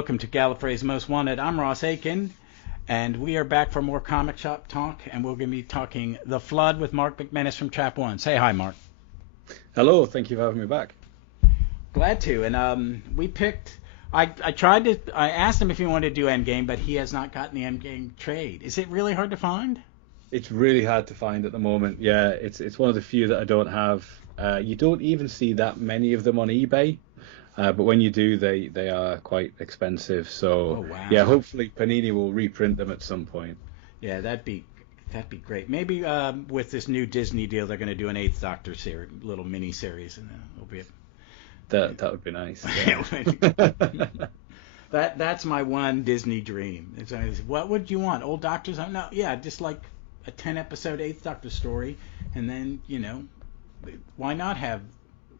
Welcome to Gallifrey's Most Wanted. I'm Ross Aiken, and we are back for more comic shop talk, and we're going to be talking The Flood with Mark McManus from Chap One. Say hi, Mark. Hello, thank you for having me back. Glad to. And we picked. I asked him if he wanted to do Endgame, but he has not gotten the Endgame trade. Is it really hard to find? It's really hard to find at the moment. Yeah, it's one of the few that I don't have. You don't even see that many of them on eBay, but when you do, they are quite expensive. So Oh wow. yeah, hopefully Panini will reprint them at some point. Yeah, that'd be great. Maybe with this new Disney deal, they're going to do an Eighth Doctor series, little mini series, and it'll be. That would be nice. Yeah. That's my one Disney dream. What would you want? Old Doctors? No, yeah, just like a 10-episode Eighth Doctor story, and then why not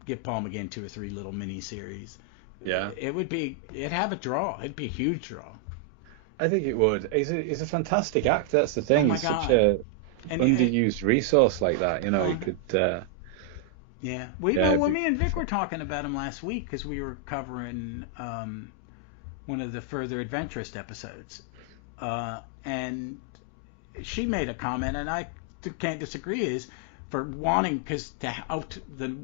give Paul McGann 2 or 3 little mini series? Yeah. It'd have a draw. It'd be a huge draw. I think it would. He's a fantastic actor. That's the thing. Oh my He's God. such a And underused resource like that. He could. Yeah. Me and Vic were talking about him last week because we were covering one of the Further Adventurist episodes, and she made a comment, and I can't disagree. Is for wanting because to out the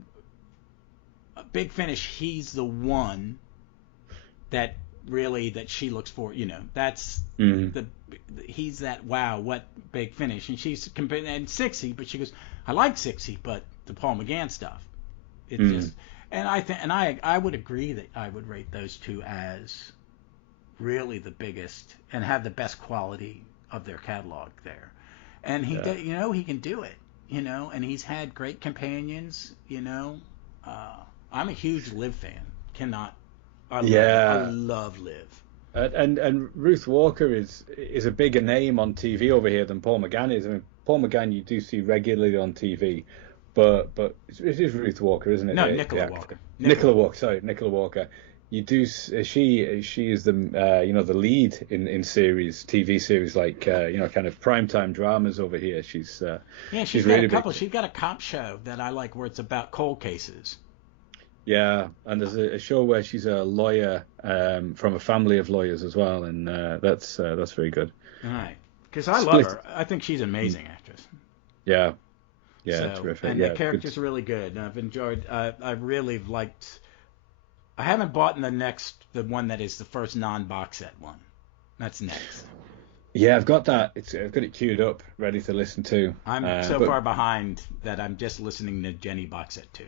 Big Finish, he's the one that she looks for. That's he's that wow, what Big Finish, and she's comparing and 60, but she goes, I like 60, but the Paul McGann stuff, it's just, and I would agree that I would rate those two as really the biggest and have the best quality of their catalog there, and he can do it, and he's had great companions, I'm a huge Liv fan. I love Liv. And Ruth Walker is a bigger name on TV over here than Paul McGann is. I mean, Paul McGann you do see regularly on TV, but it is Ruth Walker, isn't it? No, Nicola Walker. Nicola Walker. Sorry, Nicola Walker. You do. She is the the lead in series, TV series like kind of primetime dramas over here. She's she's got really a couple. She's got a cop show that I like where it's about cold cases. Yeah, and there's a show where she's a lawyer from a family of lawyers as well, and that's very good. All right, because I love her. I think she's an amazing actress. Yeah, terrific. And the character's really good. And I've enjoyed. I really liked. I haven't bought the one that is the first non-box set one. That's next. Yeah, I've got that. I've got it queued up, ready to listen to. I'm far behind that I'm just listening to Jenny box set 2.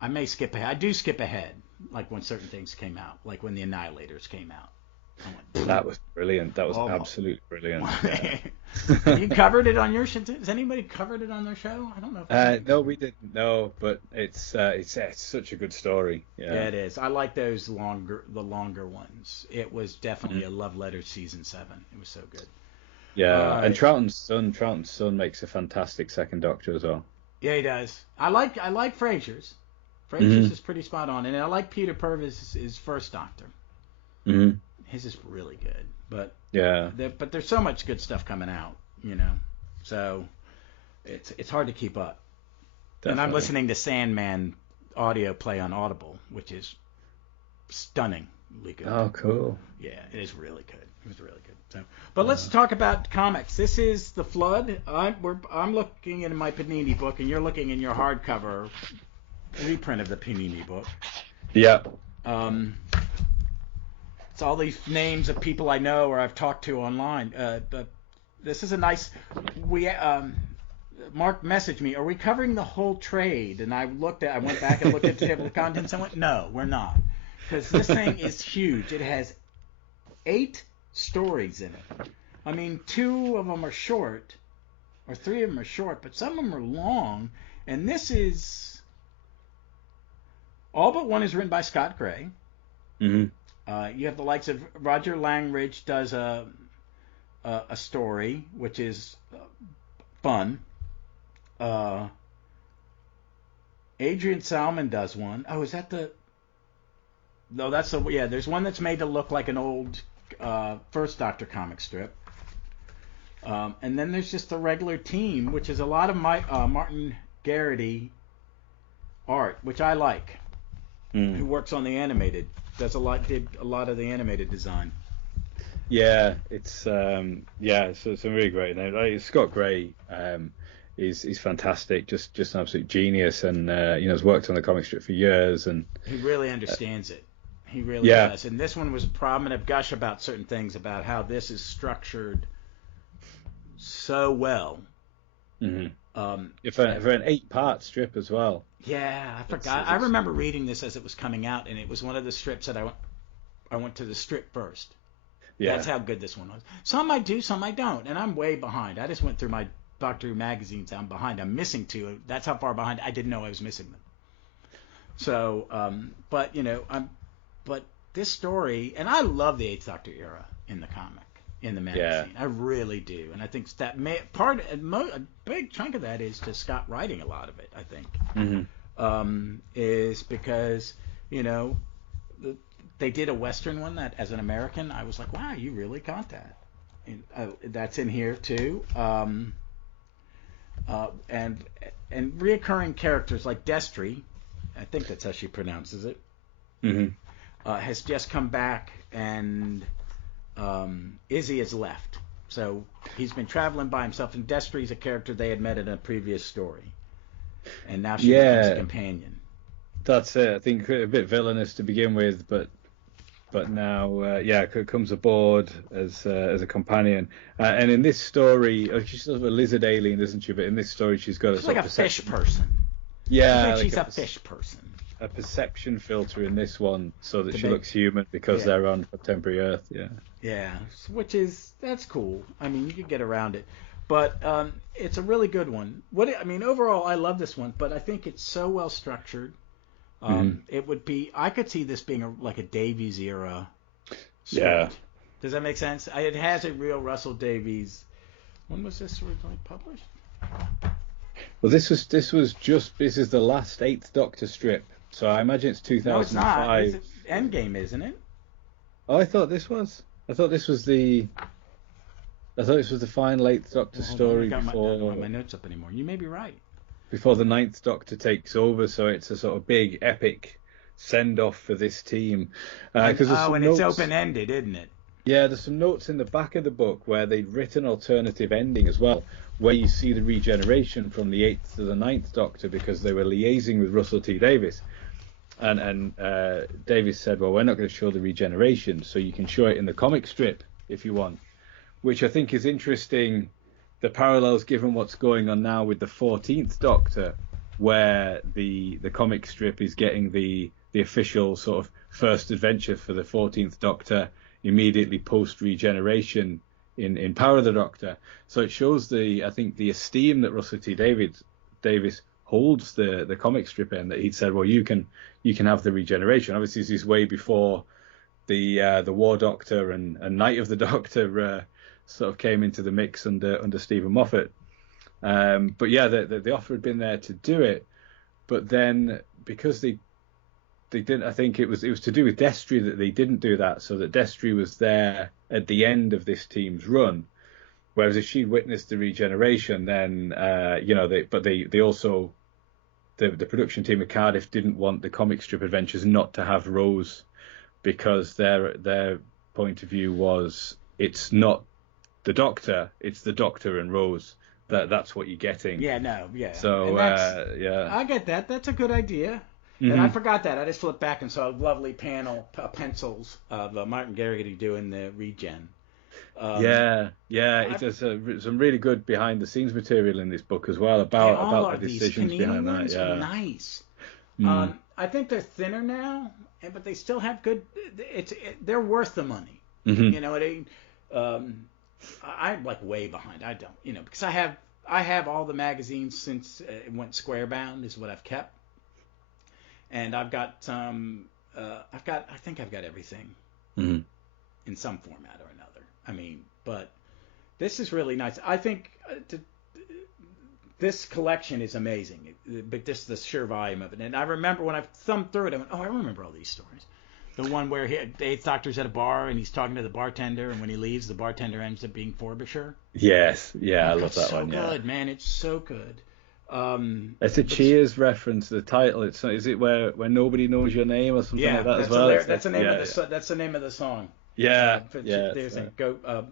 I may skip ahead. I do skip ahead, like when certain things came out, like when the Annihilators came out. That was brilliant. That was absolutely brilliant. You covered it on your show? Has anybody covered it on their show? I don't know. No, we didn't. No, but it's such a good story. Yeah, it is. I like the longer ones. It was definitely a love letter season 7. It was so good. Yeah, and Troughton's son makes a fantastic second Doctor as well. Yeah, he does. I like Frasier's. Frasier's is pretty spot on, and I like Peter Purves' first Doctor. Mm-hmm. His is really good, but but there's so much good stuff coming out, so it's hard to keep up. Definitely. And I'm listening to Sandman audio play on Audible, which is stunningly good. Oh, cool. Yeah, it is really good. It was really good. So, but let's talk about comics. This is The Flood. I'm looking in my Panini book, and you're looking in your hardcover reprint of the Panini book. Yeah. It's all these names of people I know or I've talked to online. But this is a nice. Mark messaged me. Are we covering the whole trade? And I went back and looked at the table of contents. And went, no, we're not, because this thing is huge. It has 8 stories in it. I mean, 2 of them are short, or 3 of them are short, but some of them are long. And this is all but one is written by Scott Gray. Mm-hmm. You have the likes of Roger Langridge does a story, which is fun. Adrian Salmon does one. Oh, is that the... No, that's the... Yeah, there's one that's made to look like an old First Doctor comic strip. And then there's just the regular team, which is a lot of Martin Geragthy art, which I like. who works on the animated, did a lot of the animated design. Yeah, it's so some really great names. Like, Scott Gray is fantastic, just an absolute genius, and has worked on the comic strip for years, and he really understands it. He really does. And this one was a prominent gush about certain things, about how this is structured so well. Mm-hmm. For an 8-part strip as well. Yeah, I forgot. I remember reading this as it was coming out, and it was one of the strips that I went to the strip first. Yeah. That's how good this one was. Some I do, some I don't, and I'm way behind. I just went through my Doctor Who magazines. I'm behind. I'm missing 2. That's how far behind. I didn't know I was missing them. So, but this story, and I love the 8th Doctor era in the comic, in the magazine. Yeah. I really do, and I think that a big chunk of that is to Scott writing a lot of it. I think is because they did a Western one that, as an American, I was like, wow, you really got that. And, that's in here too. And reoccurring characters like Destrii, I think that's how she pronounces it, has just come back, and Izzy has left. So he's been traveling by himself, and Destrii's a character they had met in a previous story, and now she becomes a companion. That's it. I think a bit villainous to begin with, but now, comes aboard as a companion. And in this story, she's sort of a lizard alien, isn't she? But in this story, she's like a fish person. Yeah, she's a fish person. A perception filter in this one, so that she looks human because they're on a temporary Earth. Yeah. Yeah, that's cool. I mean, you could get around it, but it's a really good one. Overall, I love this one, but I think it's so well structured. It would be. I could see this being like a Davies era script. Yeah. Does that make sense? It has a real Russell Davies. When was this originally published? Well, this is the last 8th Doctor strip, so I imagine it's 2005. No, it's not. It's Endgame, isn't it? Oh, I thought this was the final 8th Doctor story before. I don't have my notes up anymore. You may be right. Before the 9th Doctor takes over, so it's a sort of big epic send-off for this team. It's open-ended, isn't it? Yeah, there's some notes in the back of the book where they'd written alternative ending as well, where you see the regeneration from the 8th to the 9th Doctor, because they were liaising with Russell T Davies. And Davies said, well, we're not going to show the regeneration, so you can show it in the comic strip if you want, which I think is interesting. The parallels given what's going on now with the 14th Doctor, where the comic strip is getting the official sort of first adventure for the 14th Doctor immediately post regeneration in Power of the Doctor. So it shows the esteem that Russell T Davies holds the comic strip in, that he'd said, well, you can have the regeneration. Obviously, this is way before the War Doctor and Night of the Doctor sort of came into the mix under Stephen Moffat. But yeah, the offer had been there to do it, but then because they didn't, I think it was to do with Destrii that they didn't do that, so that Destrii was there at the end of this team's run, whereas if she'd witnessed the regeneration, then they also, the production team at Cardiff didn't want the comic strip adventures not to have Rose, because their point of view was, it's not the Doctor, it's the Doctor and Rose. That's what you're getting. Yeah, no, yeah. So, I get that. That's a good idea. Mm-hmm. And I forgot that. I just flipped back and saw a lovely pencils of Martin Geragthy doing the regen. It does some really good behind-the-scenes material in this book as well about the decisions behind that. Yeah, nice. I think they're thinner now, but they still have good. They're worth the money. Mm-hmm. You know what I mean? I'm like way behind. I don't, because I have all the magazines since it went square bound is what I've kept, and I've got I think I've got everything in some format or another. I mean, but this is really nice. I think this collection is amazing, but this is the sheer volume of it. And I remember when I thumbed through it, I went, oh, I remember all these stories. The one where the 8th Doctor's at a bar and he's talking to the bartender, and when he leaves, the bartender ends up being Frobisher. Yes, yeah, I love that one. It's so good, man. It's so good. It's a Cheers reference. The title. Is it where nobody knows your name or something like that as well? That's the name of the that's the name of the song. Yeah, There's a go.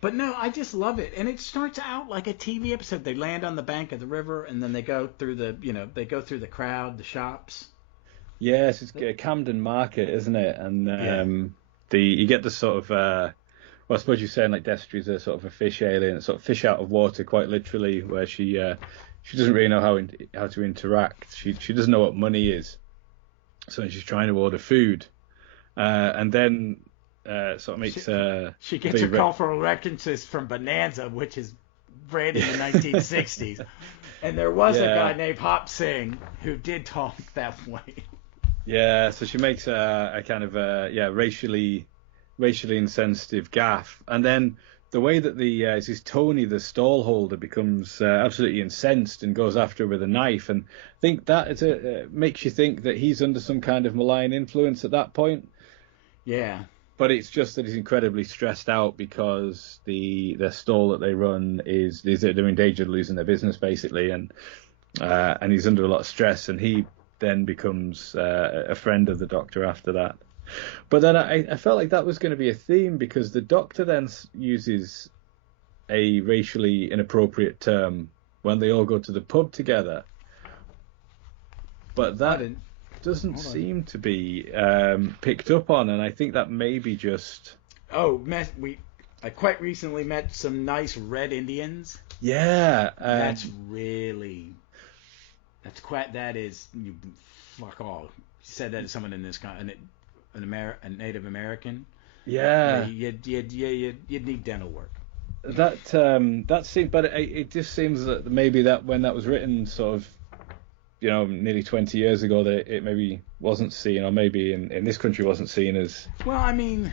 But no, I just love it, and it starts out like a TV episode. They land on the bank of the river, and then they go through the crowd, the shops. Yes, it's Camden Market, isn't it? And you get the sort of well, I suppose you're saying like Destrii's a sort of a fish alien, sort of fish out of water, quite literally, where she doesn't really know how to interact. She doesn't know what money is, so she's trying to order food, and then sort of makes she gets her cultural references from Bonanza, which is bred in the 1960s, and there was a guy named Hop Singh who did talk that way. Yeah, so she makes a kind of racially insensitive gaffe, and then the way that this Tony, the stall holder, becomes absolutely incensed and goes after her with a knife, and I think that makes you think that he's under some kind of malign influence at that point. Yeah. But it's just that he's incredibly stressed out because the stall that they run they're in danger of losing their business basically, and he's under a lot of stress, and he then becomes a friend of the Doctor after that. But then I felt like that was going to be a theme, because the Doctor then uses a racially inappropriate term when they all go to the pub together. But that doesn't seem to be picked up on, and I think that maybe just... I quite recently met some nice red Indians. Yeah. That is, you fuck all. You said that to someone in this a Native American. Yeah. You'd need dental work. That seems, but it just seems that maybe that when that was written, sort of, nearly 20 years ago, that it maybe wasn't seen, or maybe in this country wasn't seen as. Well, I mean,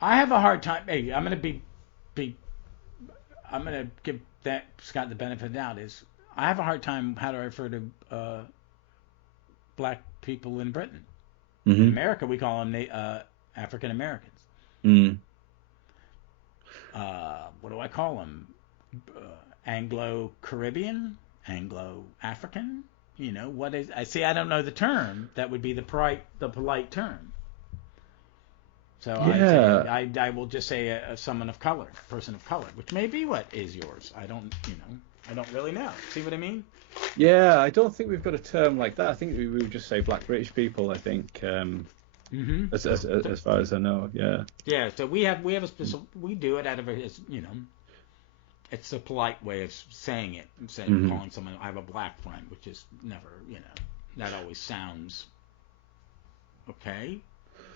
I have a hard time. Hey, I'm gonna give that Scott the benefit of the doubt. I have a hard time how to refer to black people in Britain. Mm-hmm. In America, we call them African Americans. Mm. What do I call them? Anglo-Caribbean? Anglo-African? What is... I don't know the term. That would be the polite term. So I will just say someone of color, person of color, which may be what is yours. I don't really know. See what I mean? Yeah, I don't think we've got a term like that. I think we would just say Black British people. I think, as far as I know, yeah. Yeah, so we have a special. We do it out of it's a polite way of saying it. Instead of calling someone, I have a black friend, which is never, that always sounds okay.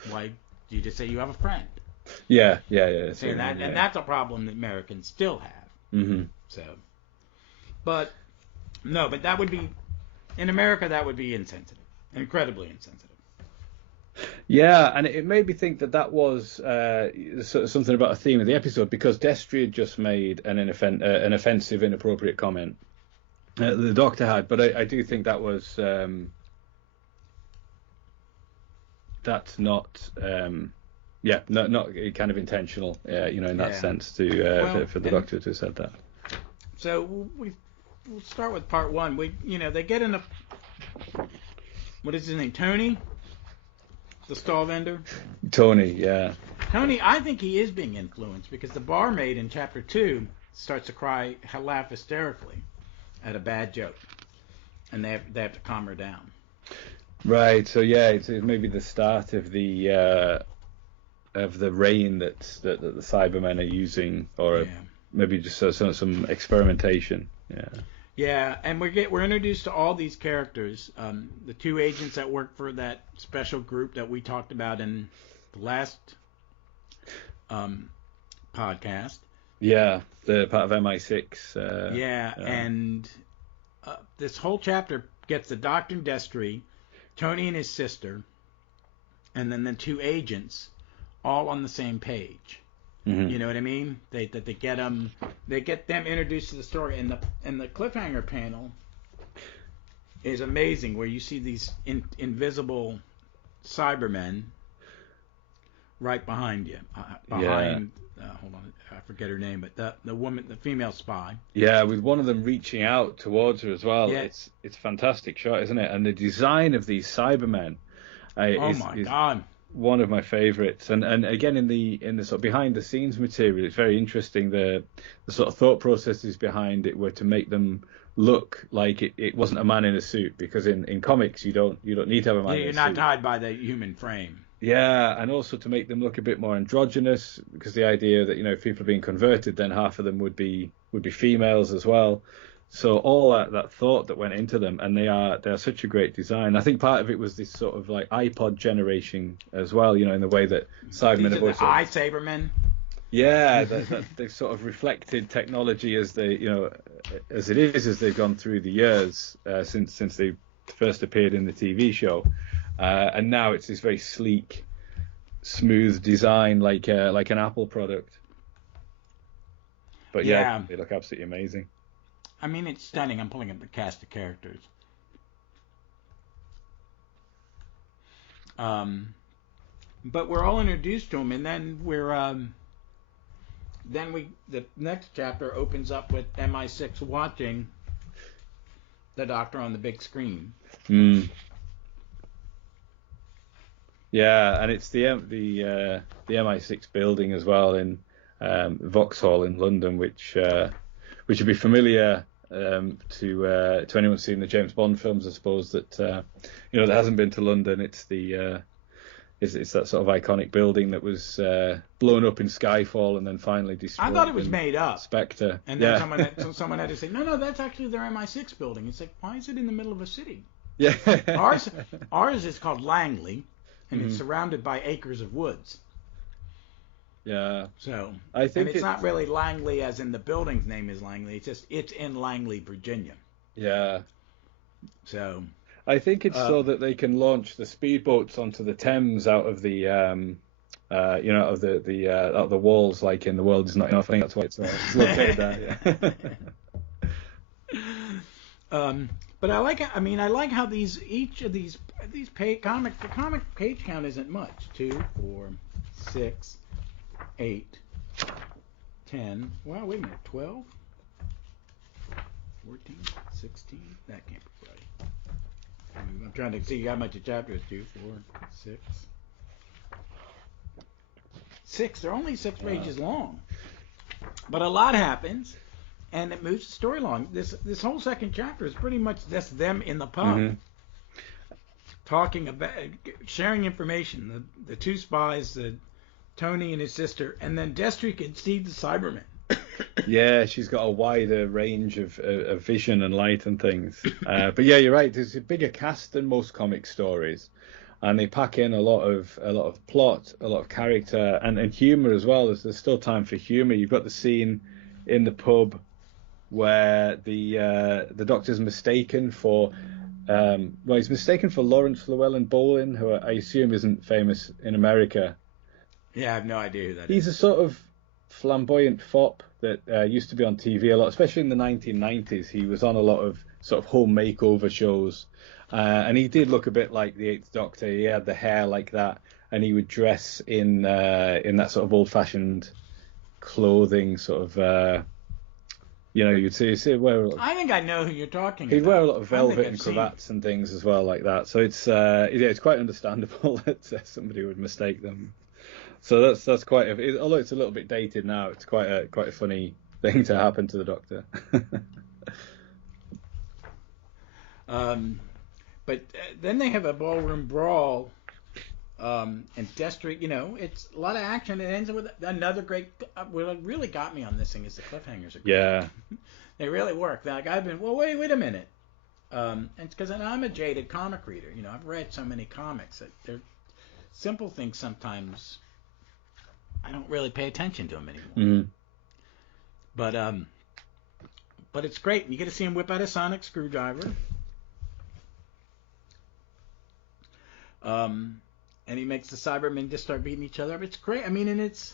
Why do you just say you have a friend? Yeah. Say that, and that's a problem that Americans still have. Mm-hmm. So, but that would be, in America, that would be insensitive, incredibly insensitive. Yeah, and it made me think that was something about a theme of the episode, because Destrii had just made an offensive, inappropriate comment. The Doctor had, but I do think that was that's not not kind of intentional, in that sense for the Doctor to have said that. So we'll start with part one. They get in what is his name? Tony? The stall vendor? Tony, yeah. Tony, I think he is being influenced, because the barmaid in chapter 2 starts to laugh hysterically at a bad joke, and they have to calm her down. Right. So it's maybe the start of the reign that the Cybermen are using, or maybe just some experimentation. Yeah. Yeah, and we're introduced to all these characters. The two agents that work for that special group that we talked about in the last podcast. Yeah, the part of MI6. And this whole chapter gets the Doctor and Destrii, Tony and his sister, and then the two agents all on the same page. Mm-hmm. You know what I mean? They get them introduced to the story, and the cliffhanger panel is amazing, where you see these invisible Cybermen right behind you, behind hold on, I forget her name, but the woman, the female spy. Yeah, with one of them reaching out towards her as well. Yeah. It's fantastic shot, isn't it? And the design of these Cybermen is God, one of my favorites. And again, in the sort of behind the scenes material, it's very interesting. The sort of thought processes behind it were to make them look like it wasn't a man in a suit, because in comics you don't need to have a man in a suit. You're not tied by the human frame. Yeah, and also to make them look a bit more androgynous, because the idea that, if people are being converted, then half of them would be females as well. So all that thought that went into them, and they're such a great design. I think part of it was this sort of like iPod generation as well, in the way that Cybermen have the Cybermen. Yeah, that they've sort of reflected technology as they, as they've gone through the years since they first appeared in the TV show. And now it's this very sleek, smooth design, like an Apple product. But yeah, they look absolutely amazing. I mean, it's stunning. I'm pulling up the cast of characters. But we're all introduced to them, and then the next chapter opens up with MI6 watching the Doctor on the big screen. Mm. Yeah, and it's the MI6 building as well in Vauxhall in London, which would be familiar to anyone who's seen the James Bond films, I suppose, that that hasn't been to London. It's it's that sort of iconic building that was blown up in Skyfall and then finally destroyed. I thought it was made up. Spectre. And then someone had to say, no, that's actually their MI6 building. It's like, why is it in the middle of a city? Yeah. Ours is called Langley, and it's surrounded by acres of woods. Yeah. So I think it's not really Langley as in the building's name is Langley. It's just it's in Langley, Virginia. Yeah. So I think it's so that they can launch the speedboats onto the Thames out of the out of the walls, like in The World Is Not Enough. I think that's why it's located there. Yeah. But I like how each of these comic page count isn't much. 2, 4, 6, 8, 10. Wow, wait a minute. 12, 14, 16. That can't be right. I'm trying to see how much a chapter is. 2, 4, 6. 6. They're only 6 pages long. But a lot happens, and it moves the story along. This whole second chapter is pretty much just them in the pub, talking about, sharing information. The two spies, Tony and his sister, and then Destrii can see the Cybermen. Yeah, she's got a wider range of vision and light and things. But yeah, you're right. There's a bigger cast than most comic stories, and they pack in a lot of plot, a lot of character, and humour as well. There's still time for humour. You've got the scene in the pub where the Doctor's mistaken for he's mistaken for Lawrence Llewellyn-Bowen, who I assume isn't famous in America. Yeah, I have no idea who that is. He's a sort of flamboyant fop that used to be on TV a lot, especially in the 1990s. He was on a lot of sort of home makeover shows, and he did look a bit like the Eighth Doctor. He had the hair like that, and he would dress in that sort of old-fashioned clothing, sort of. You'd see wear. I think I know who you're talking about. He'd wear a lot of velvet and cravats and things as well, like that. So it's it's quite understandable that somebody would mistake them. So that's quite although it's a little bit dated now, it's quite a funny thing to happen to the Doctor. But then they have a ballroom brawl, and Destrii, it's a lot of action. It ends with another great. What really got me on this thing is the cliffhangers are great. Yeah, they really work. Like wait a minute. And it's because I'm a jaded comic reader. I've read so many comics that they're simple things sometimes. I don't really pay attention to them anymore. Mm-hmm. But it's great. You get to see him whip out a sonic screwdriver. And he makes the Cybermen just start beating each other up. It's great. I mean, and it's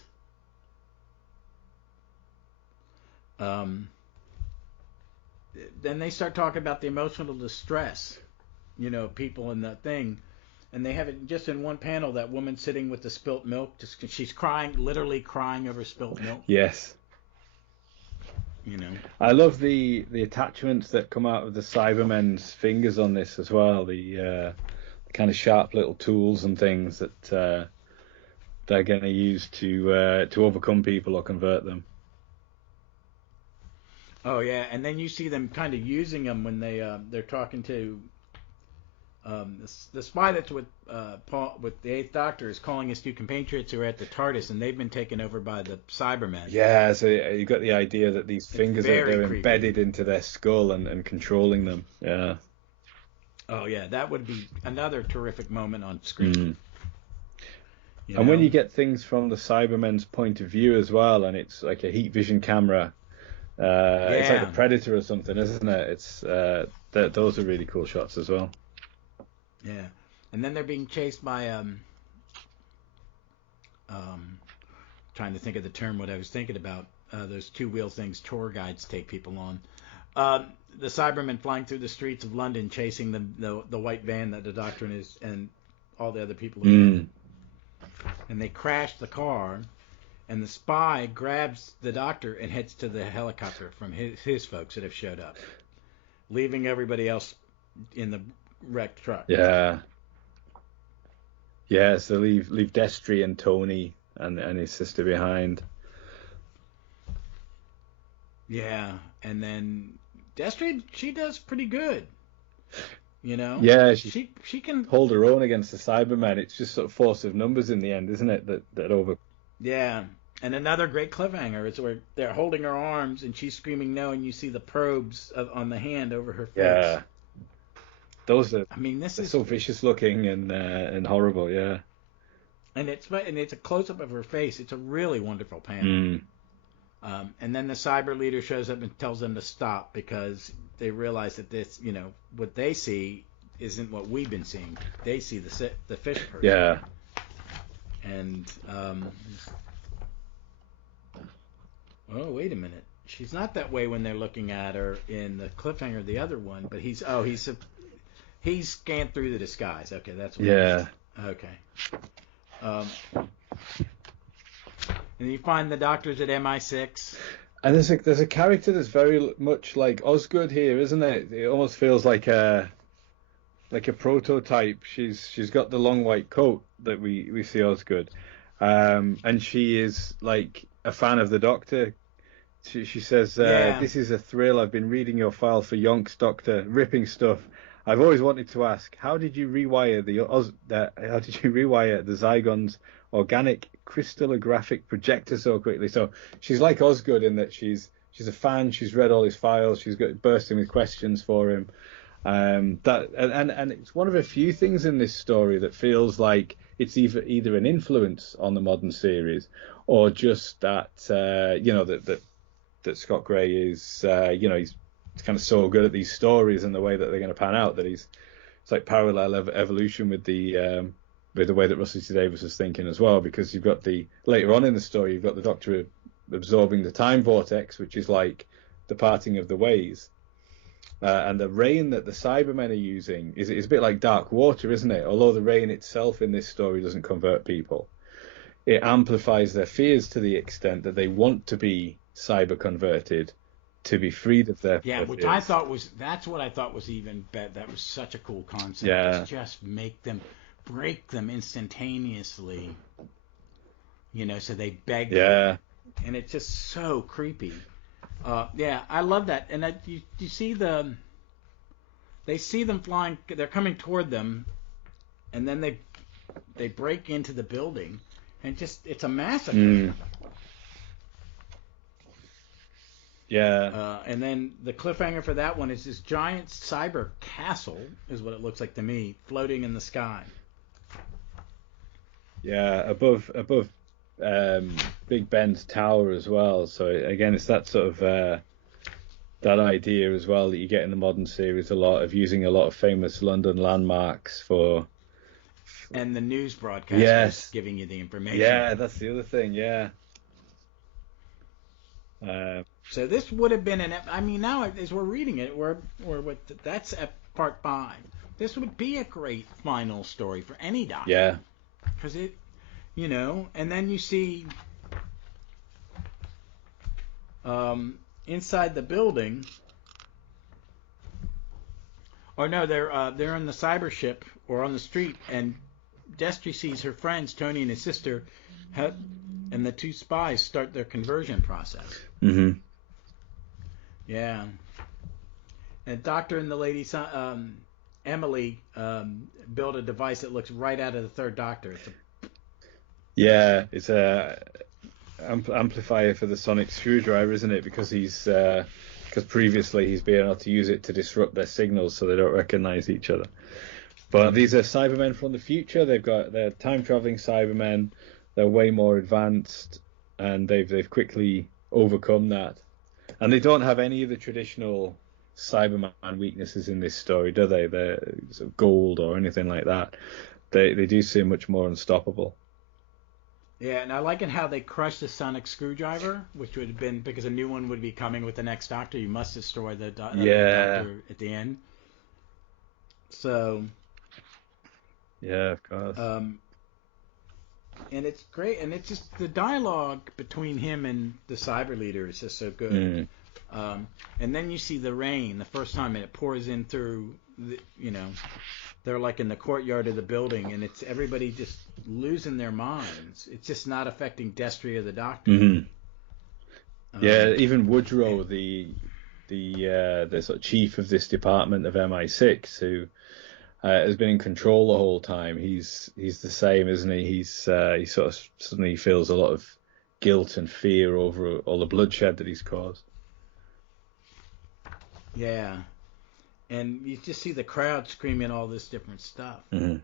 then they start talking about the emotional distress, people in the thing. and they have it just in one panel. That woman sitting with the spilt milk, she's crying, literally crying over spilt milk. Yes. I love the attachments that come out of the Cybermen's fingers on this as well. The kind of sharp little tools and things that they're going to use to overcome people or convert them. Oh yeah, and then you see them kind of using them when they're talking to the spy that's with Paul, with the Eighth Doctor, is calling his two compatriots who are at the TARDIS, and they've been taken over by the Cybermen. Yeah, so you got the idea that these fingers are embedded into their skull and controlling them. Yeah. Oh yeah, that would be another terrific moment on screen. And when you get things from the Cybermen's point of view as well, and it's like a heat vision camera, it's like the Predator or something, isn't it? It's those are really cool shots as well. Yeah, and then they're being chased by trying to think of the term what I was thinking about. Those two-wheel things tour guides take people on. The Cybermen flying through the streets of London, chasing the white van that the Doctor and all the other people are in. And they crash the car, and the spy grabs the Doctor and heads to the helicopter from his folks that have showed up, leaving everybody else in the wrecked truck. Yeah. Yeah, so leave Destrii and Tony and his sister behind. Yeah, and then Destrii, she does pretty good. Yeah, she can hold her own against the Cybermen. It's just sort of force of numbers in the end, isn't it? That over. Yeah, and another great cliffhanger is where they're holding her arms and she's screaming no, and you see the probes on the hand over her face. Yeah. Those are. I mean, this is so vicious looking and horrible. Yeah. And it's a close up of her face. It's a really wonderful panel. And then the cyber leader shows up and tells them to stop because they realize that this, what they see isn't what we've been seeing. They see the fish person. Yeah. And oh, wait a minute. She's not that way when they're looking at her in the cliffhanger, the other one. But he's scanned through the disguise. Okay, that's what. Yeah. Okay. And you find the Doctor's at MI6. And there's a character that's very much like Osgood here, isn't it? It almost feels like a prototype. She's got the long white coat that we see Osgood, and she is like a fan of the Doctor. She says, "This is a thrill. I've been reading your file for Yonks, Doctor. Ripping stuff. I've always wanted to ask, how did you rewire the Zygon's organic crystallographic projector so quickly?" So she's like Osgood in that she's a fan. She's read all his files. She's got bursting with questions for him. And it's one of a few things in this story that feels like it's either an influence on the modern series or just that that Scott Gray is he's kind of so good at these stories and the way that they're going to pan out that it's like parallel evolution with the way that Russell T Davies was thinking as well, because you've got later on in the story you've got the Doctor absorbing the time vortex, which is like the parting of the ways, and the rain that the Cybermen are using is a bit like dark water, isn't it? Although the rain itself in this story doesn't convert people, it amplifies their fears to the extent that they want to be cyber converted to be freed of their fears. Which that's what I thought was even better. That was such a cool concept. Yeah. Just break them instantaneously, so they beg. Yeah. And it's just so creepy. I love that. And you see they see them flying. They're coming toward them, and then they break into the building, and it's a massacre. Yeah. And then the cliffhanger for that one is this giant cyber castle, is what it looks like to me, floating in the sky. Yeah, above Big Ben's tower as well. So again, it's that sort of that idea as well that you get in the modern series a lot of using a lot of famous London landmarks for. And the news broadcasters yes. giving you the information. Yeah, that's the other thing. Yeah. So this would have been now as we're reading it, that's at part 5. this would be a great final story for any Doctor. Yeah. Because it, and then you see inside the building, or no, they're on the cyber ship or on the street, and Destrii sees her friends, Tony and his sister, and the two spies start their conversion process. Mm-hmm. Yeah. And Doctor and the lady, Emily, build a device that looks right out of the Third Doctor. It's a amplifier for the sonic screwdriver, isn't it? Because because previously he's been able to use it to disrupt their signals so they don't recognize each other. But these are Cybermen from the future. They're time traveling Cybermen. They're way more advanced, and they've quickly overcome that. And they don't have any of the traditional Cyberman weaknesses in this story, do they? They're sort of gold or anything like that. They do seem much more unstoppable. Yeah, and I like it how they crushed the sonic screwdriver, which would have been because a new one would be coming with the next Doctor. You must destroy the Doctor at the end. So. Yeah, of course. And it's great, and it's just the dialogue between him and the cyber leader is just so good. And then you see the rain the first time, and it pours in through. They're like in the courtyard of the building, and it's everybody just losing their minds. It's just not affecting Destrii or the Doctor. Mm-hmm. Even Woodrow, the sort of chief of this department of MI6, who has been in control the whole time. He's the same, isn't he? He sort of suddenly feels a lot of guilt and fear over all the bloodshed that he's caused. Yeah. And you just see the crowd screaming all this different stuff. Mm-hmm.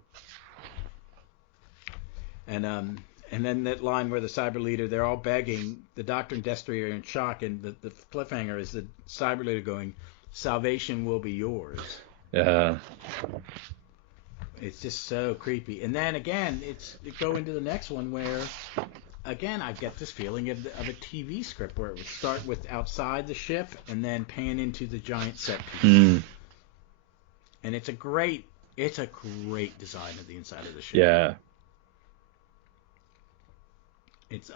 And then that line where the cyber leader, they're all begging, the Doctor and Destrii are in shock, and the cliffhanger is the cyber leader going, "Salvation will be yours." Yeah. It's just so creepy. And then again, go into the next one where, again, I get this feeling of a TV script where it would start with outside the ship and then pan into the giant set piece. And it's a great design of the inside of the ship. Yeah. It's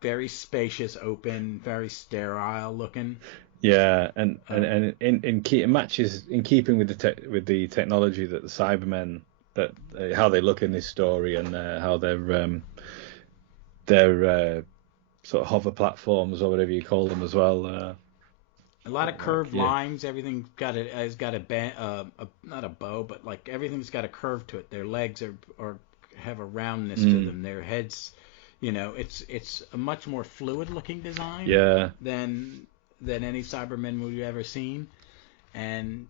very spacious, open, very sterile looking. Yeah, and it matches in keeping with the technology that the Cybermen how they look in this story, and how they're sort of hover platforms or whatever you call them as well. A lot of curved lines. Everything's has got a not a bow, but like everything's got a curve to it. Their legs have a roundness to them. Their heads, it's a much more fluid looking design. Yeah. Than any Cybermen we've ever seen, and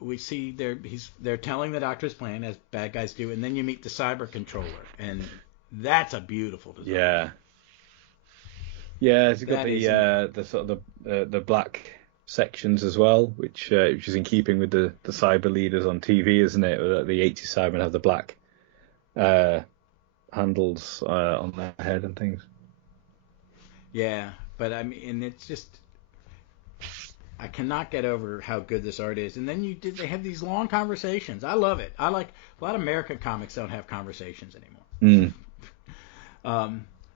we see they're telling the Doctor's plan as bad guys do, and then you meet the cyber controller, and that's a beautiful design. Yeah, it's got the sort of the black sections as well, which is in keeping with the cyber leaders on TV, isn't it? The 80s Cybermen have the black handles on their head and things. Yeah, but I mean, it's just. I cannot get over how good this art is. And then they have these long conversations. I love it. I like a lot of American comics don't have conversations anymore.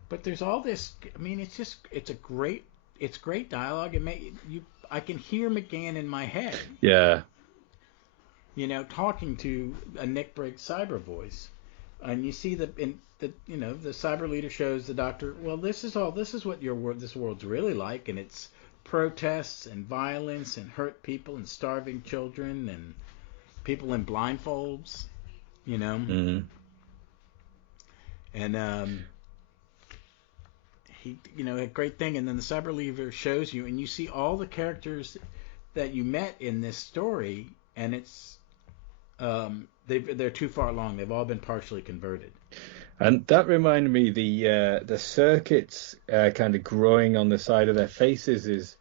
But there's all this. I mean, it's great dialogue. I can hear McGann in my head. Yeah. Talking to a Nick Briggs cyber voice, and you see the cyber leader shows the Doctor. Well, this is what this world's really like, and it's protests and violence and hurt people and starving children and people in blindfolds, Mm-hmm. And he, a great thing. And then the cyber leader shows you, and you see all the characters that you met in this story, and it's they're too far along. They've all been partially converted. And that reminded me, the circuits kind of growing on the side of their faces is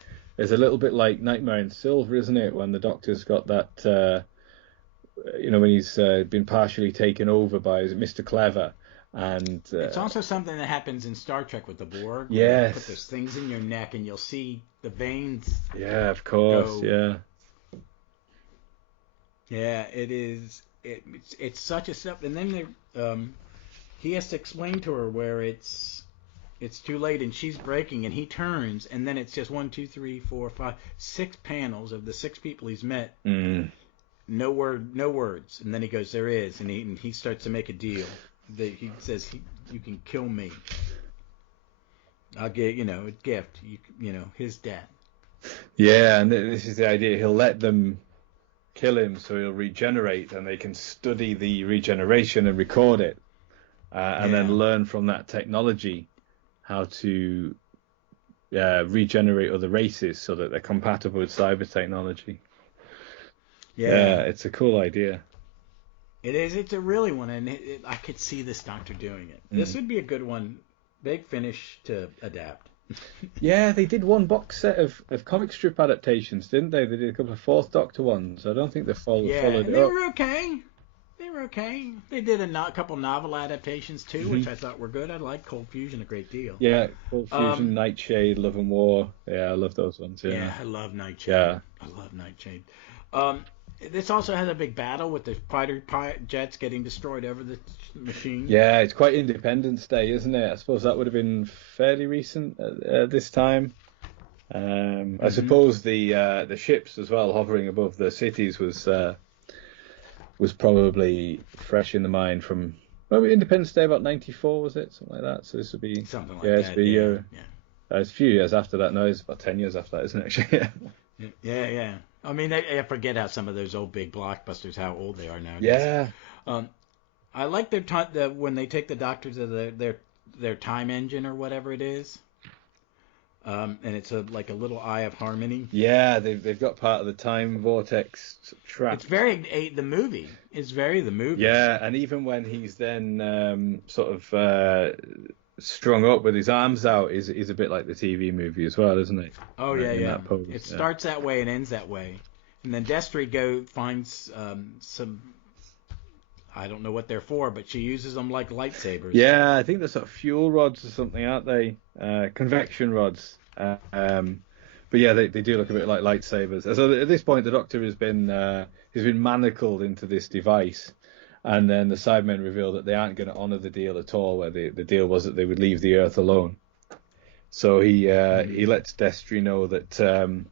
a little bit like Nightmare in Silver, isn't it? When the Doctor's got that, when he's been partially taken over by Mr. Clever. And it's also something that happens in Star Trek with the Borg. Yes. You put those things in your neck and you'll see the veins. Yeah, of course, go. yeah. Yeah, it is. It's such a step, and then he has to explain to her where it's too late, and she's breaking, and he turns, and then it's just 1, 2, 3, 4, 5, 6 panels of the 6 people he's met. No words, and then he goes, "There is," and he starts to make a deal. He says, "You can kill me. I'll get a gift. His death." Yeah, and this is the idea. He'll let them kill him, so he'll regenerate, and they can study the regeneration and record it, and then learn from that technology how to regenerate other races so that they're compatible with cyber technology. Yeah, it's a cool idea. It is. It's a really one, and I could see this Doctor doing it. This would be a good one. Big Finish to adapt. Yeah, they did one box set of comic strip adaptations, didn't they? They did a couple of Fourth Doctor ones. I don't think they followed it up. They were okay. They did a couple novel adaptations too, which I thought were good. I like Cold Fusion a great deal. Yeah, Cold Fusion, Nightshade, Love and War. Yeah, I love those ones. Yeah, I love Nightshade. Yeah. I love Nightshade. This also has a big battle with the fighter jets getting destroyed over the machine. Yeah, it's quite Independence Day, isn't it? I suppose that would have been fairly recent at this time. I suppose the ships as well hovering above the cities was probably fresh in the mind from Independence Day about 94, was it? Something like that. So this would be something like that. It's a few years after that. No, it's about 10 years after that, isn't it? Actually. Yeah. I mean, I forget how some of those old big blockbusters, how old they are nowadays. Yeah. I like when they take the Doctor to their time engine or whatever it is. And it's like a little Eye of Harmony. Yeah, they've got part of the time vortex trapped. It's very the movie. It's very the movie. Yeah, and even when he's then sort of strung up with his arms out, is a bit like the TV movie as well, isn't it? Oh yeah. It starts that way and ends that way, and then Destrii finds some. I don't know what they're for, but she uses them like lightsabers. Yeah, I think they're sort of fuel rods or something, aren't they? Convection rods. But yeah, they do look a bit like lightsabers. So at this point, the Doctor has been manacled into this device, and then the Cybermen reveal that they aren't going to honour the deal at all, where the deal was that they would leave the Earth alone. So he lets Destrii know that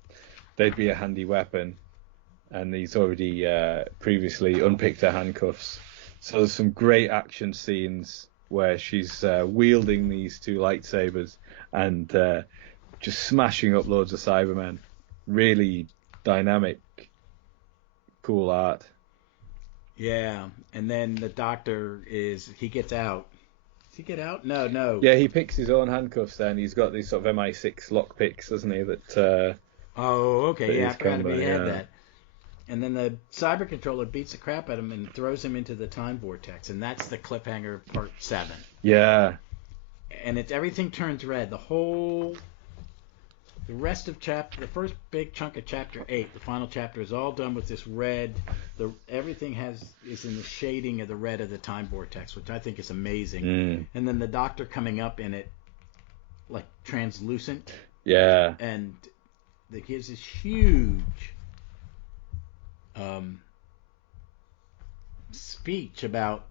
they'd be a handy weapon, and he's already previously unpicked her handcuffs. So there's some great action scenes where she's wielding these 2 lightsabers and just smashing up loads of Cybermen. Really dynamic, cool art. Yeah, and then the Doctor he gets out. Does he get out? No. Yeah, he picks his own handcuffs then. He's got these sort of MI6 lock picks, doesn't he? That. Oh, okay. Yeah, I forgot he had that. And then the cyber controller beats the crap out of him and throws him into the time vortex, and that's the cliffhanger part 7. Yeah. And everything turns red. The rest of the first big chunk of chapter 8, the final chapter, is all done with this red. Everything is in the shading of the red of the time vortex, which I think is amazing. And then the Doctor coming up in it, like translucent. Yeah. And that gives this huge speech about,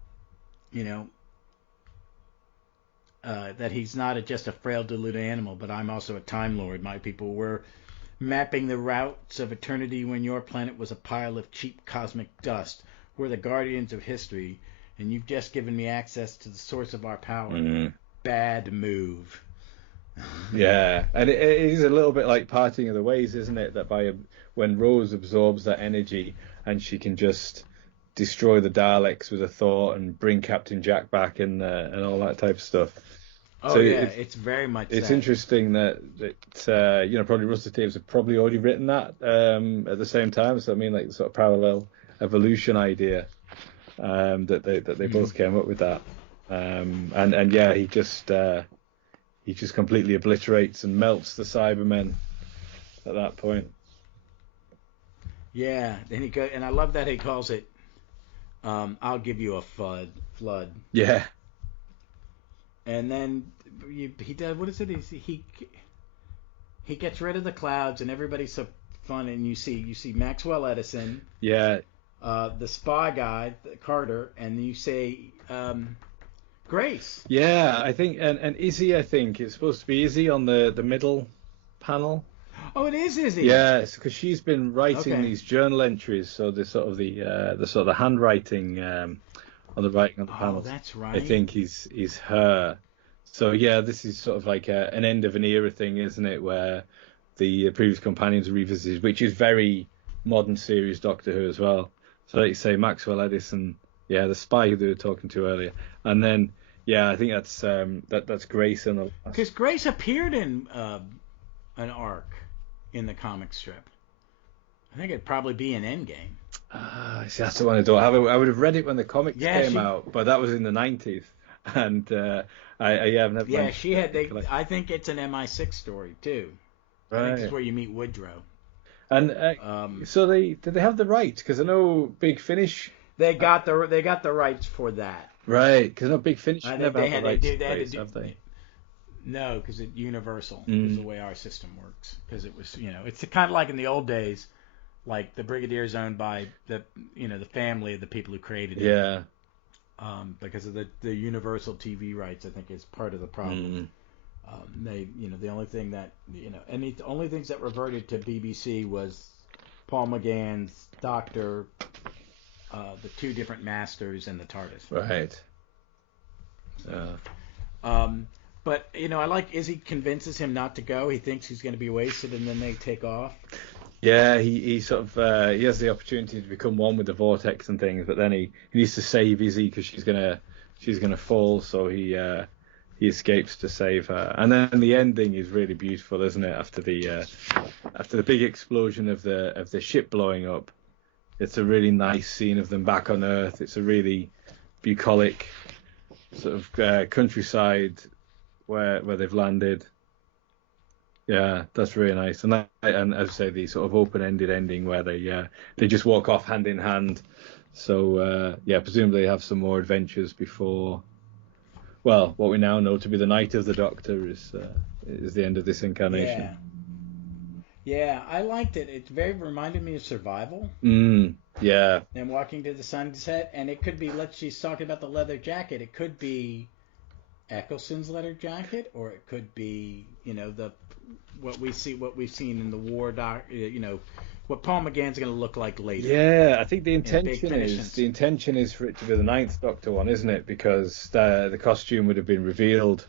that he's not just a frail, deluded animal, but I'm also a Time Lord. My people were mapping the routes of eternity when your planet was a pile of cheap cosmic dust. We're the guardians of history, and you've just given me access to the source of our power. Bad move. Yeah, and it is a little bit like Parting of the Ways, isn't it? That when Rose absorbs that energy and she can just destroy the Daleks with a thought and bring Captain Jack back and all that type of stuff. Oh, so yeah, it's very much. It's interesting that probably Russell T Davies have probably already written that at the same time. So I mean, like the sort of parallel evolution idea that they both came up with that. And yeah, he just completely obliterates and melts the Cybermen at that point. Yeah, then and I love that he calls it. I'll give you a flood. Yeah. And then he does. What is it? He gets rid of the clouds, and everybody's so fun. And you see Maxwell Edison. Yeah. the spy guy, Carter, and you say Grace. Yeah, I think, and Izzy, I think it's supposed to be Izzy on the middle panel. Oh, it is Izzy. Yeah, it's because she's been writing Okay. these journal entries, so the sort of the handwriting on the writing on the panels. Oh, that's right. I think is her. So yeah, this is sort of like an end of an era thing, isn't it? Where the previous companions are revisited, which is very modern series Doctor Who as well. So like you say, Maxwell Edison, yeah, the spy who they were talking to earlier, and then yeah, I think that's Grace in the last. Because Grace appeared in an arc in the comic strip. I think it'd probably be an Endgame. See, that's the one I don't have. I would have read it when the comics came out, but that was in the 90s, and I've never. Yeah, she had. I think it's an MI6 story too. Right. I think it's where you meet Woodrow. And so did they have the rights? Because I know Big Finish. They got the rights for that. Right, because no Big Finish never they had the rights to have they? No, because Universal is the way our system works. Because it was, it's kind of like in the old days, like the Brigadier is owned by the family of the people who created it. Yeah. Because of the Universal TV rights, I think is part of the problem. They, the only thing that, and the only things that reverted to BBC was Paul McGann's Doctor, the two different Masters, and the TARDIS. Right. But I like Izzy convinces him not to go. He thinks he's going to be wasted, and then they take off. Yeah, he sort of he has the opportunity to become one with the vortex and things, but then he needs to save Izzy because she's gonna fall, so he escapes to save her. And then the ending is really beautiful, isn't it? After the big explosion of the ship blowing up, it's a really nice scene of them back on Earth. It's a really bucolic sort of countryside where they've landed. Yeah, that's really nice. And as I say, the sort of open-ended ending where they just walk off hand in hand. So presumably they have some more adventures before. Well, what we now know to be the Night of the Doctor is the end of this incarnation. Yeah, I liked it. It very reminded me of Survival. Yeah. And Walking to the Sunset, and it could be. She's talking about the leather jacket. It could be Eccleston's leather jacket, or it could be what we've seen in the War Doc. What Paul McGann's going to look like later. Yeah, I think the intention is for it to be the Ninth Doctor one, isn't it? Because the costume would have been revealed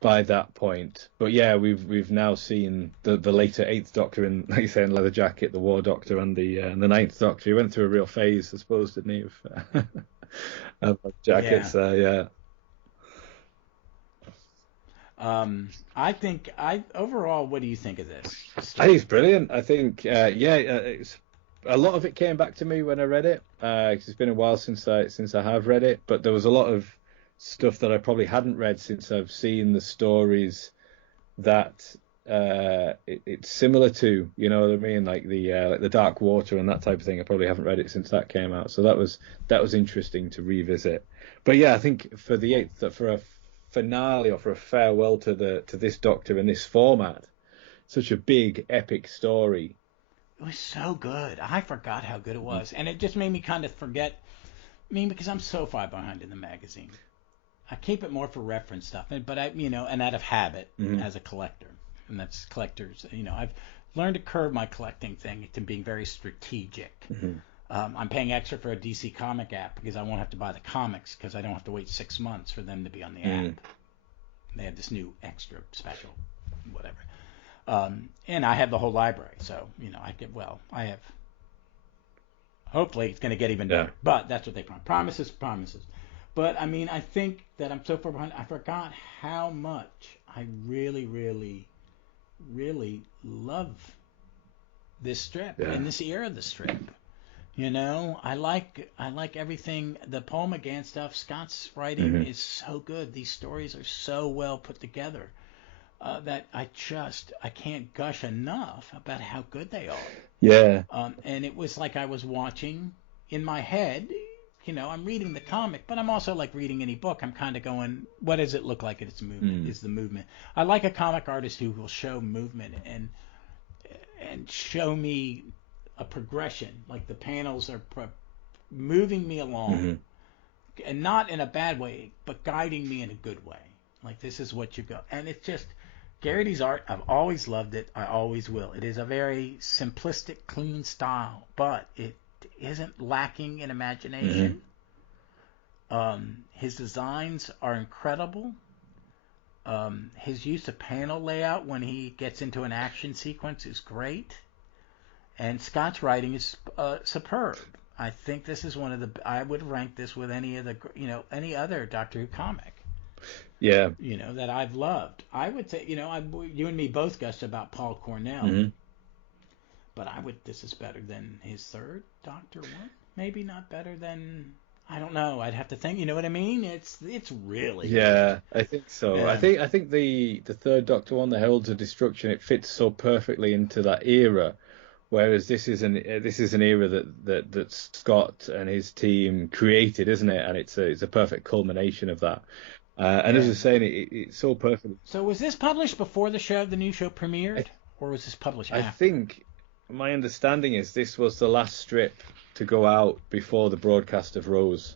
by that point. But yeah, we've now seen the later Eighth Doctor in, like you say, in leather jacket, the War Doctor, and the Ninth Doctor. He went through a real phase, I suppose, didn't he, of jackets? Yeah. Overall, what do you think of this? I think it's brilliant. I think, it's a lot of it came back to me when I read it. 'Cause it's been a while since I have read it, but there was a lot of stuff that I probably hadn't read since I've seen the stories that it's similar to. You know what I mean? Like the Dark Water and that type of thing. I probably haven't read it since that came out, so that was interesting to revisit. But yeah, I think for a finale or for a farewell to this Doctor in this format, such a big epic story. It was so good. I forgot how good it was, and it just made me kind of forget. I mean, because I'm so far behind in the magazine, I keep it more for reference stuff, but and out of habit as a collector, and that's collectors. I've learned to curb my collecting thing to being very strategic. I'm paying extra for a DC comic app because I won't have to buy the comics because I don't have to wait 6 months for them to be on the app. They have this new extra special, whatever. And I have the whole library, so I have. Hopefully, it's going to get even better. But that's what they promise. Promises. But I mean, I think that I'm so far behind. I forgot how much I really, really, really love this strip and this era of the strip. I like everything. The Paul McGann stuff. Scott's writing is so good. These stories are so well put together that I can't gush enough about how good they are. Yeah. And it was like I was watching in my head. I'm reading the comic, but I'm also like reading any book. I'm kind of going, what does it look like? It's movement. Is the movement? I like a comic artist who will show movement and show me a progression. Like the panels are moving me along, and not in a bad way, but guiding me in a good way. Like, this is what you go. And it's just, Geragthy's art, I've always loved it. I always will. It is a very simplistic, clean style, but it isn't lacking in imagination. His designs are incredible. His use of panel layout when he gets into an action sequence is great. And Scott's writing is superb. I think this is one of the, I would rank this with any of the, any other Doctor Who comic. Yeah. That I've loved. I would say, you and me both gushed about Paul Cornell. But this is better than his third Doctor one. Maybe not better than, I don't know. I'd have to think. You know what I mean? It's really good. I think so. Yeah. I think the third Doctor one, the Heralds of Destruction, it fits so perfectly into that era. Whereas this is an era that Scott and his team created, isn't it? And it's a perfect culmination of that. And as I was saying, it's so perfect. So was this published before the new show premiered, or was this published after? I think my understanding is this was the last strip to go out before the broadcast of Rose.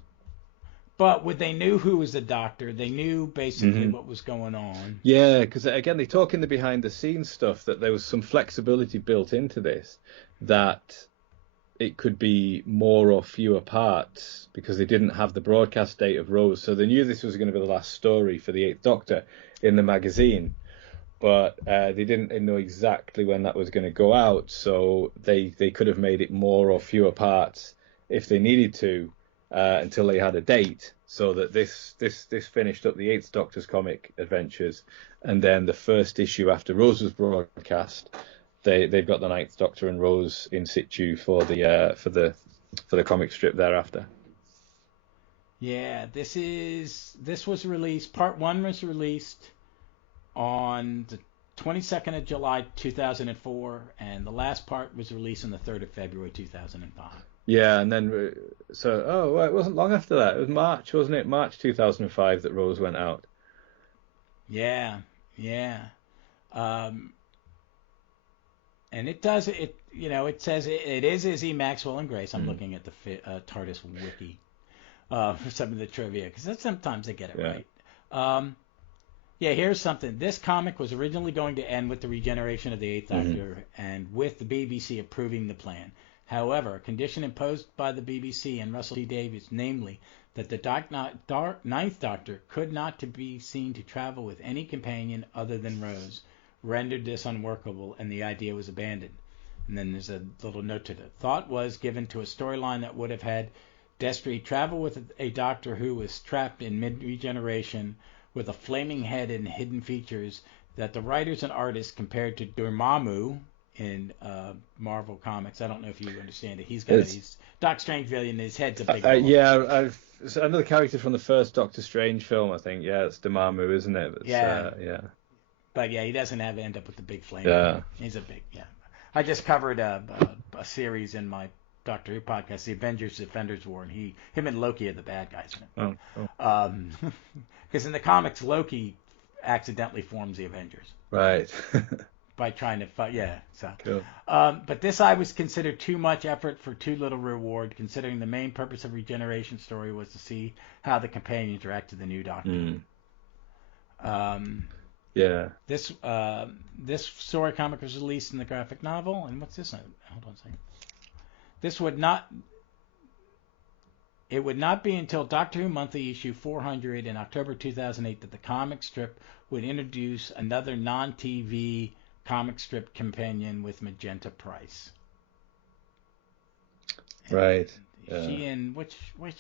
But they knew who was the Doctor. They knew basically what was going on. Yeah, because again, they talk in the behind-the-scenes stuff that there was some flexibility built into this, that it could be more or fewer parts because they didn't have the broadcast date of Rose. So they knew this was going to be the last story for the Eighth Doctor in the magazine, but they didn't know exactly when that was going to go out. So they could have made it more or fewer parts if they needed to. Until they had a date, so that this finished up the Eighth Doctor's comic adventures, and then the first issue after Rose was broadcast, they've got the Ninth Doctor and Rose in situ for the comic strip thereafter. Yeah, this was released. Part 1 was released on the 22nd of July 2004, and the last part was released on the 3rd of February 2005. Yeah, and then it wasn't long after that. It was March, wasn't it? March 2005 that Rose went out. Yeah. And it does it. It says it is Izzy, Maxwell, and Grace. I'm looking at the TARDIS wiki for some of the trivia because sometimes they get it right. Here's something. This comic was originally going to end with the regeneration of the Eighth Doctor and with the BBC approving the plan. However, a condition imposed by the BBC and Russell T Davies, namely that the Ninth Doctor could not be seen to travel with any companion other than Rose, rendered this unworkable, and the idea was abandoned. And then there's a little note to that. Thought was given to a storyline that would have had Destrii travel with a Doctor who was trapped in mid-regeneration with a flaming head and hidden features that the writers and artists compared to Dormammu in Marvel Comics. I don't know if you understand it. He's got his Doc Strange villain. His head's a big yeah, it's another character from the first Doctor Strange film, I think. Yeah, it's Dormammu, isn't it? Yeah. But yeah, he doesn't end up with the big flame. Yeah. He's a big, I just covered a series in my Doctor Who podcast, the Avengers Defenders War, and him and Loki are the bad guys in it. Because in the comics, Loki accidentally forms the Avengers. Right. By trying to fight, so. Cool. But this I was considered too much effort for too little reward, considering the main purpose of regeneration story was to see how the companions react to the new Doctor. This story comic was released in the graphic novel, and what's this? Hold on a second. It would not be until Doctor Who Monthly issue 400 in October 2008 that the comic strip would introduce another non-TV comic strip companion with Magenta Price. Right. She in which I'm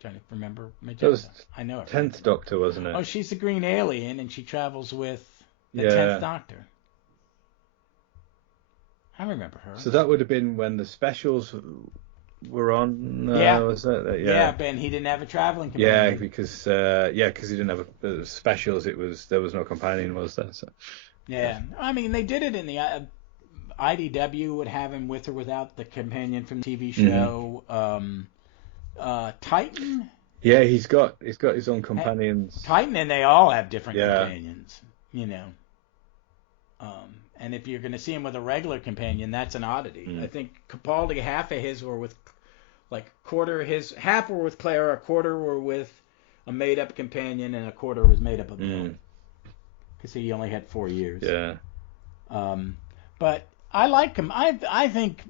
trying to remember Magenta. I know it. 10th Doctor, wasn't it? Oh, she's the green alien, and she travels with the 10th Doctor. I remember her. So that would have been when the specials were on. Was that? Yeah, Ben. He didn't have a traveling companion. Yeah, because he didn't have specials. There was no companion, was there? So. Yeah, I mean they did it in the IDW would have him with or without the companion from the TV show. Titan. Yeah, he's got his own companions. Titan, and they all have different companions. And if you're going to see him with a regular companion, that's an oddity. I think Capaldi, half of his were with, like, half were with Clara, a quarter were with a made-up companion, and a quarter was made up of Bill. Because he only had 4 years. Yeah. But I like him. I think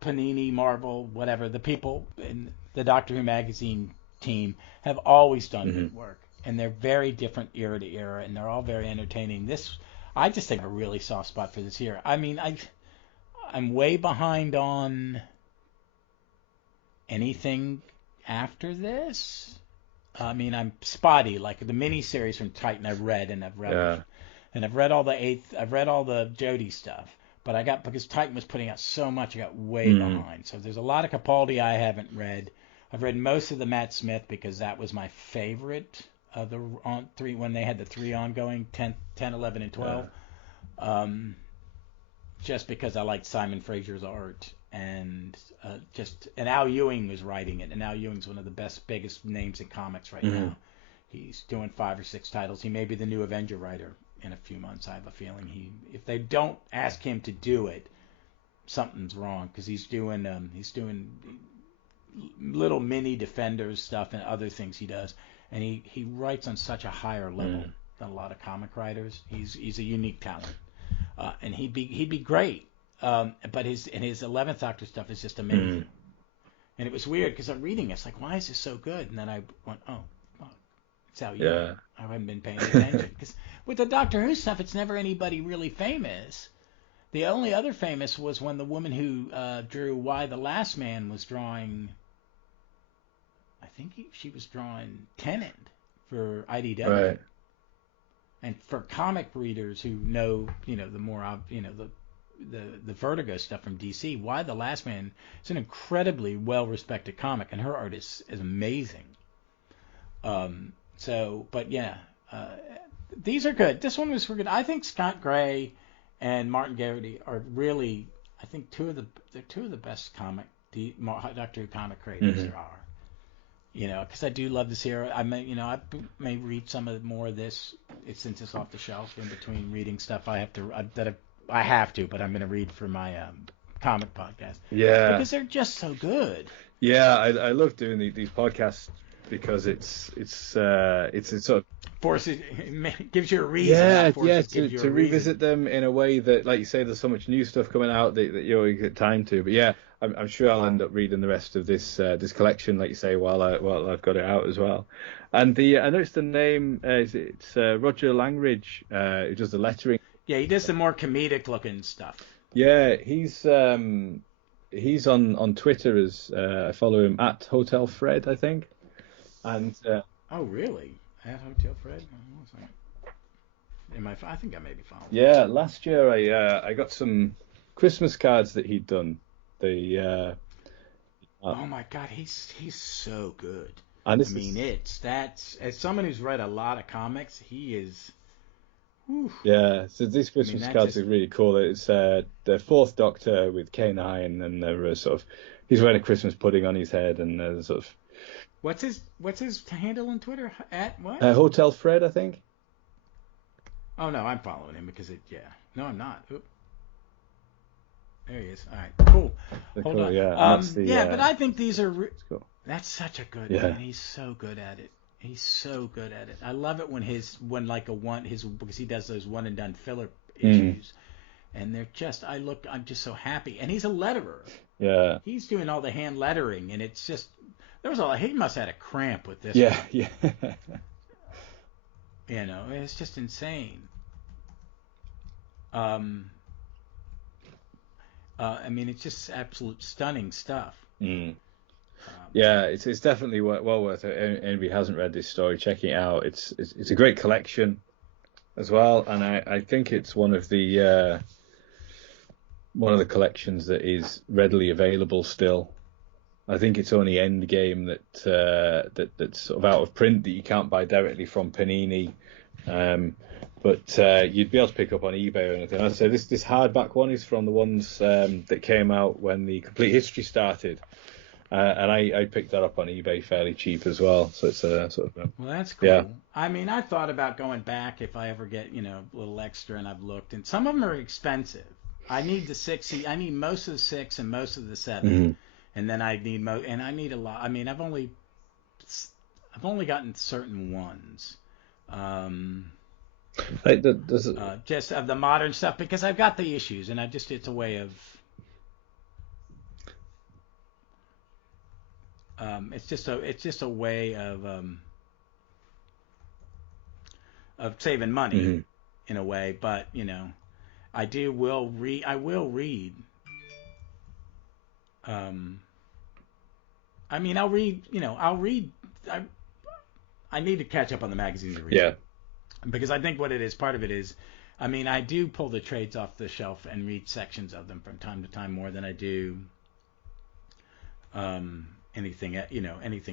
Panini, Marvel, whatever, the people in the Doctor Who magazine team have always done good work. And they're very different era to era, and they're all very entertaining. I just think a really soft spot for this year. I mean, I'm way behind on anything after this. I mean, I'm spotty. Like the miniseries from Titan, I've read and I've read all the Jodie stuff. But because Titan was putting out so much, I got way behind. So there's a lot of Capaldi I haven't read. I've read most of the Matt Smith because that was my favorite of the three when they had the 3 ongoing 10, 11, and 12. Just because I liked Simon Fraser's art and Al Ewing was writing it, and Al Ewing's one of the biggest names in comics right now. He's doing 5 or 6 titles. He may be the new Avenger writer in a few months. I have a feeling if they don't ask him to do it, something's wrong, because he's doing little mini Defenders stuff and other things he does, and he writes on such a higher level than a lot of comic writers. He's a unique talent, and he'd be great. But his 11th Doctor stuff is just amazing. And it was weird because I'm reading it. It's like, why is this so good? And then I went, oh, it's Al Ewing. Yeah. I haven't been paying attention. Because with the Doctor Who stuff, it's never anybody really famous. The only other famous was when the woman who drew Why the Last Man was drawing, I think she was drawing Tennant for IDW. Right. And for comic readers who know, the more, the Vertigo stuff from DC, Why the Last Man is an incredibly well-respected comic, and her art is amazing. These are good. This one was good. I think Scott Gray and Martin Garrity are really, I think, two of the best Doctor Who comic creators there are. Because I do love this era. I may read some more of this. Since it's off the shelf in between reading stuff I have to, but I'm going to read for my comic podcast. Yeah. Because they're just so good. Yeah, I love doing these podcasts because it's sort of forces, it gives you a reason. To revisit them in a way that, like you say, there's so much new stuff coming out that you get time to. But yeah, I'm sure I'll end up reading the rest of this collection, like you say, while I've got it out as well. And I noticed the name. It's Roger Langridge, who does the lettering. Yeah, he does the more comedic looking stuff. Yeah, he's on Twitter as I follow him at Hotel Fred, I think. And oh really? At Hotel Fred? I think I may be following. Yeah, last year I got some Christmas cards that he'd done. Oh my God, he's so good. And that's as someone who's read a lot of comics, he is. Whew. Yeah, so these Christmas cards are really cool. It's the 4th Doctor with K9, and they're he's wearing a Christmas pudding on his head, and sort of. What's his handle on Twitter? At what? Hotel Fred, I think. Oh no, I'm following him because No, I'm not. Oop. There he is. All right, cool. Hold on. Yeah, but I think these are. Cool. That's such a good man. He's so good at it. I love it because he does those one and done filler issues, and they're just. I'm just so happy, and he's a letterer. Yeah. He's doing all the hand lettering, and it's just. He must have had a cramp with this. Yeah, one. Yeah. It's just insane. It's just absolute stunning stuff. Yeah, it's definitely well worth it. Anybody who hasn't read this story, checking it out. It's a great collection as well, and I think it's one of the collections that is readily available still. I think it's only Endgame that's sort of out of print that you can't buy directly from Panini. But you'd be able to pick up on eBay or anything. I'd say this hardback one is from the ones that came out when the Complete History started. And I picked that up on eBay fairly cheap as well. So it's a sort of well, that's cool. yeah. I mean, I thought about going back if I ever get, a little extra, and I've looked, and some of them are expensive. I need the 6. I need most of the 6 and most of the 7, and then I need and I need a lot. I mean, I've only gotten certain ones. Just of the modern stuff, because I've got the issues, and it's a way of it's just a way of saving money in a way. But I will read. I mean, I'll read. I'll read. I need to catch up on the magazines to read. Yeah. Because I think what it is, part of it is, I mean, I do pull the trades off the shelf and read sections of them from time to time more than I do anything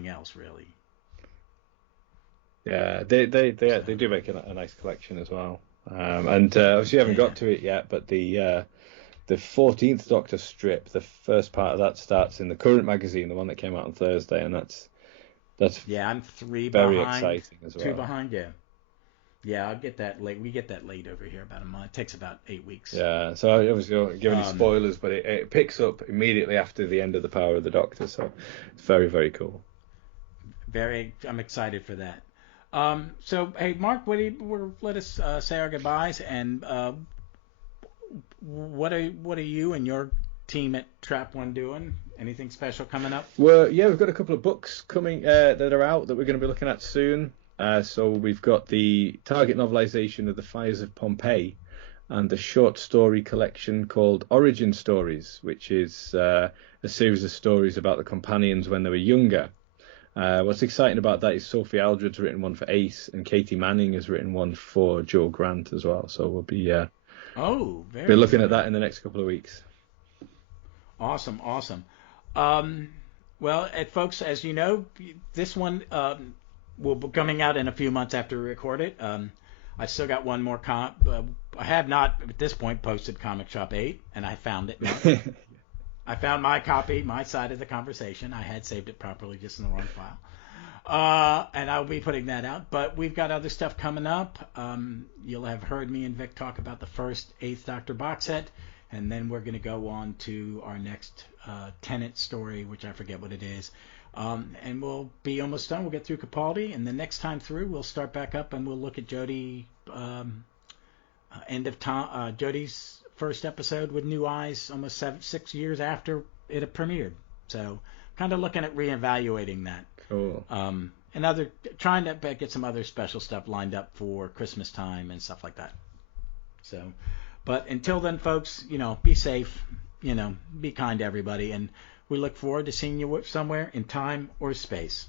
else really. Yeah, they do make a nice collection as well. And obviously you haven't got to it yet, but the 14th Doctor strip, the first part of that starts in the current magazine, the one that came out on Thursday, and that's I'm 3 very behind. exciting as well. 2 behind, yeah. Yeah, I'll get that late. We get that late over here, about a month. It takes about 8 weeks. Yeah, so I obviously don't give any spoilers, but it picks up immediately after the end of the Power of the Doctor, so it's very, very cool. I'm excited for that. So, hey, Mark, let us say our goodbyes, and what are you and your team at Trap One doing? Anything special coming up? Well, yeah, we've got a couple of books coming that are out that we're going to be looking at soon. So we've got the target novelization of The Fires of Pompeii and the short story collection called Origin Stories, which is a series of stories about the companions when they were younger. What's exciting about that is Sophie Aldred's written one for Ace, and Katie Manning has written one for Joe Grant as well. So we'll be looking at that in the next couple of weeks. Awesome. Well, folks, as you know, this one will be coming out in a few months after we record it. I still got one more I have not at this point posted Comic Shop 8, and I found it now. I found my copy, my side of the conversation. I had saved it properly, just in the wrong file. And I'll be putting that out. But we've got other stuff coming up. You'll have heard me and Vic talk about the first 8th Doctor box set, and then we're going to go on to our next Tennant story, which I forget what it is. And we'll be almost done. We'll get through Capaldi, and the next time through, we'll start back up and we'll look at Jodie, Jodie's first episode with New Eyes, almost 6 years after it had premiered. So, kind of looking at reevaluating that. Cool. And trying to get some other special stuff lined up for Christmas time and stuff like that. So, but until then, folks, be safe, be kind to everybody, and we look forward to seeing you somewhere in time or space.